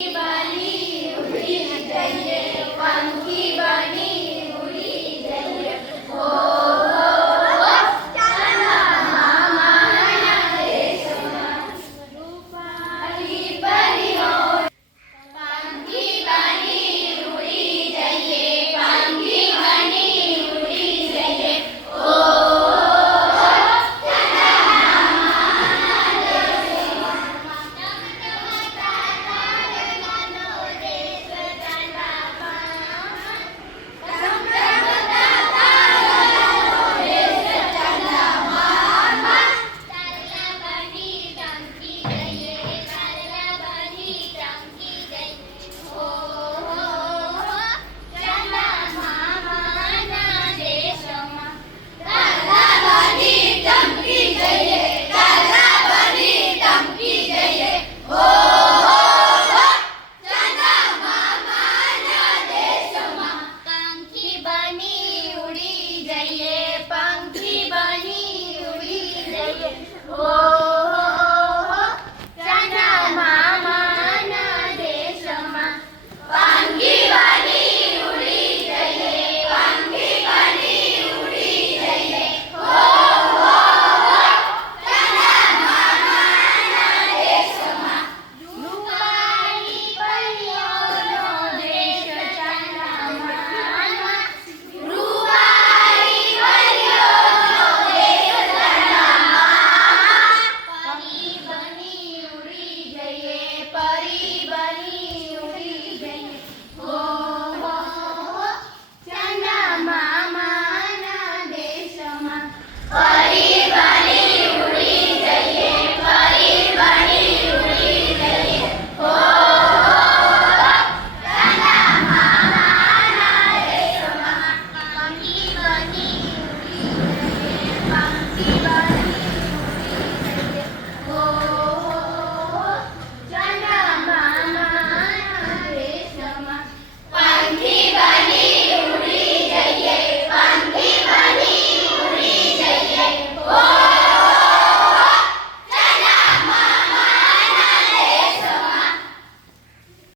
Viva Oh.